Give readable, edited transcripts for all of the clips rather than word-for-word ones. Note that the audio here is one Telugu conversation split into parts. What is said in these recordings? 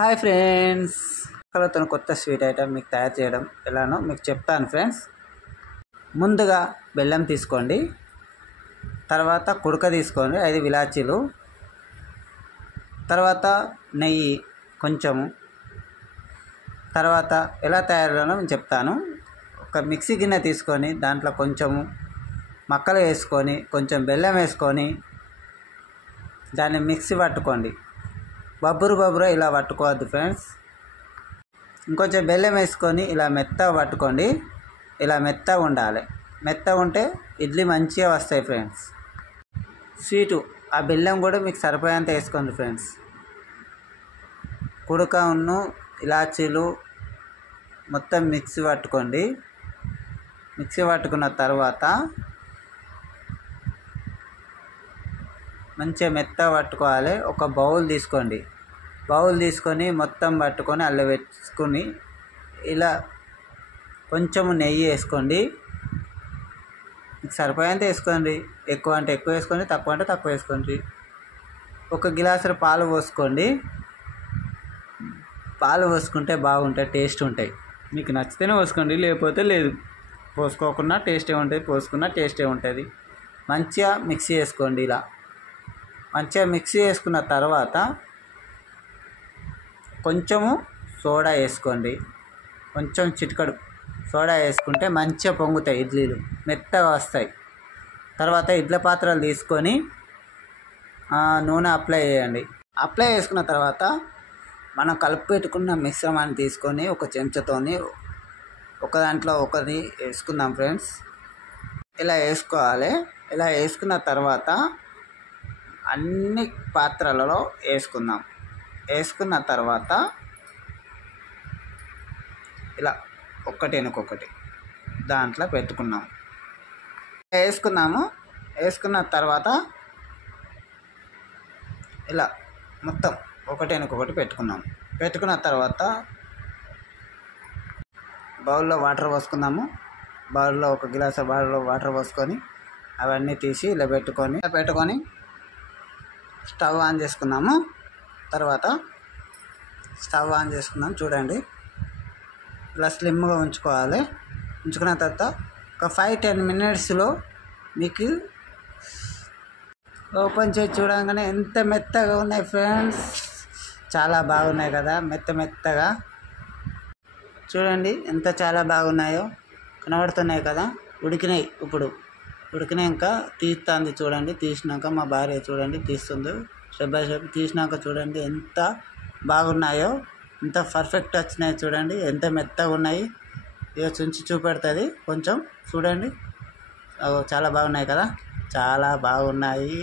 హాయ్ ఫ్రెండ్స్, కలతో కొత్త స్వీట్ ఐటమ్ మీకు తయారు చేయడం ఎలానో మీకు చెప్తాను ఫ్రెండ్స్. ముందుగా బెల్లం తీసుకోండి, తర్వాత కుడక తీసుకోండి 5 ఇలాచీలు, తర్వాత నెయ్యి కొంచెము, తర్వాత ఎలా తయారు నేను చెప్తాను. ఒక మిక్సీ గిన్నె తీసుకొని దాంట్లో కొంచెము మక్కలు వేసుకొని కొంచెం బెల్లం వేసుకొని దాన్ని మిక్సీ పట్టుకోండి. బబ్బురు ఇలా పట్టుకోవద్దు ఫ్రెండ్స్. ఇంకొంచెం బెల్లం వేసుకొని ఇలా మెత్తగా పట్టుకోండి. ఇలా మెత్తగా ఉండాలి. మెత్తగా ఉంటే ఇడ్లీ మంచిగా వస్తాయి ఫ్రెండ్స్. స్వీటు ఆ బెల్లం కూడా మీకు సరిపోయేంత వేసుకోండి ఫ్రెండ్స్. కుడకను ఇలాచీలు మొత్తం మిక్సీ పట్టుకోండి. మిక్సీ పట్టుకున్న తర్వాత మంచిగా మెత్తగా పట్టుకోవాలి. ఒక బౌల్ తీసుకోండి. బౌల్ తీసుకొని మొత్తం పట్టుకొని అల్ల వేసుకొని ఇలా కొంచెము నెయ్యి వేసుకోండి. మీకు సరిపోయేంత వేసుకోండి. ఎక్కువ అంటే ఎక్కువ వేసుకోండి, తక్కువ అంటే తక్కువ వేసుకోండి. 1 గ్లాసు పాలు పోసుకోండి. పాలు పోసుకుంటే బాగుంటాయి, టేస్ట్ ఉంటాయి. మీకు నచ్చితేనే పోసుకోండి, లేకపోతే లేదు. పోసుకోకుండా టేస్టే ఉంటుంది, పోసుకున్న టేస్టే ఉంటుంది. మంచిగా మిక్సీ చేసుకోండి. ఇలా మంచిగా మిక్సీ చేసుకున్న తర్వాత కొంచెము సోడా వేసుకోండి. కొంచెం చిటికడు సోడా వేసుకుంటే మంచిగా పొంగుతాయి ఇడ్లీలు, మెత్తగా వస్తాయి. తర్వాత ఇడ్లీ పాత్రలు తీసుకొని నూనె అప్లై చేయండి. అప్లై చేసుకున్న తర్వాత మనం కలిపి పెట్టుకున్న మిశ్రమాన్ని తీసుకొని ఒక చెంచాతోని ఒక దాంట్లో ఒకటి వేసుకుందాం ఫ్రెండ్స్. ఇలా వేసుకోవాలి. ఇలా వేసుకున్న తర్వాత అన్ని పాత్రలలో వేసుకుందాం. వేసుకున్న తర్వాత ఇలా ఒక్కటి వెనుకొకటి దాంట్లో పెట్టుకున్నాం. వేసుకున్న తర్వాత ఇలా మొత్తం ఒకటి వెనుకొకటి పెట్టుకున్నాం. పెట్టుకున్న తర్వాత బౌల్లో వాటర్ పోసుకుందాము. బౌల్లో 1 గ్లాసు వాటర్ పోసుకొని అవన్నీ తీసి ఇలా పెట్టుకొని స్టవ్ ఆన్ చేసుకుందాము. తర్వాత స్టవ్ ఆన్ చేసుకుందాం. చూడండి, ఇలా స్లిమ్గా ఉంచుకోవాలి. ఉంచుకున్న తర్వాత ఒక 5-10 మినిట్స్లో మీకు ఓపెన్ చేసి చూడగానే ఎంత మెత్తగా ఉన్నాయి ఫ్రెండ్స్. చాలా బాగున్నాయి కదా, మెత్తగా చూడండి ఎంత చాలా బాగున్నాయో కనబడుతున్నాయి కదా. ఉడికినాయి. ఇప్పుడు ఉడికినాక తీస్తుంది చూడండి. తీసినాక మా భార్య చూడండి తీస్తుంది స్టెప్ బై స్టెప్. తీసినాక చూడండి ఎంత బాగున్నాయో, ఎంత పర్ఫెక్ట్ వచ్చినాయి చూడండి, ఎంత మెత్తగా ఉన్నాయి. ఇక చుంచి చూపెడుతుంది కొంచెం చూడండి. చాలా బాగున్నాయి కదా, చాలా బాగున్నాయి.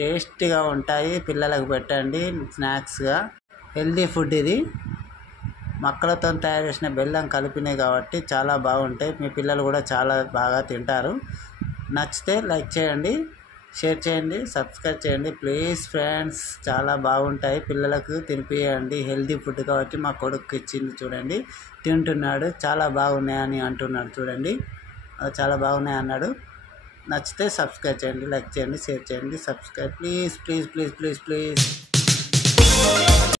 టేస్టీగా ఉంటాయి. పిల్లలకు పెట్టండి స్నాక్స్గా. హెల్దీ ఫుడ్ ఇది. మక్కలతో తయారు చేసిన బెల్లం కలిపినాయి కాబట్టి చాలా బాగుంటాయి. మీ పిల్లలు కూడా చాలా బాగా తింటారు. నచ్చితే లైక్ చేయండి, షేర్ చేయండి, సబ్స్క్రైబ్ చేయండి ప్లీజ్ ఫ్రెండ్స్. చాలా బాగుంటాయి. పిల్లలకు తినిపియండి. హెల్దీ ఫుడ్ కాబట్టి మా కొడుకు ఇచ్చింది చూడండి, తింటున్నాడు. చాలా బాగున్నాయని అంటున్నాడు చూడండి. చాలా బాగున్నాయి అన్నాడు. నచ్చితే సబ్స్క్రైబ్ చేయండి, లైక్ చేయండి, షేర్ చేయండి, సబ్స్క్రైబ్ ప్లీజ్.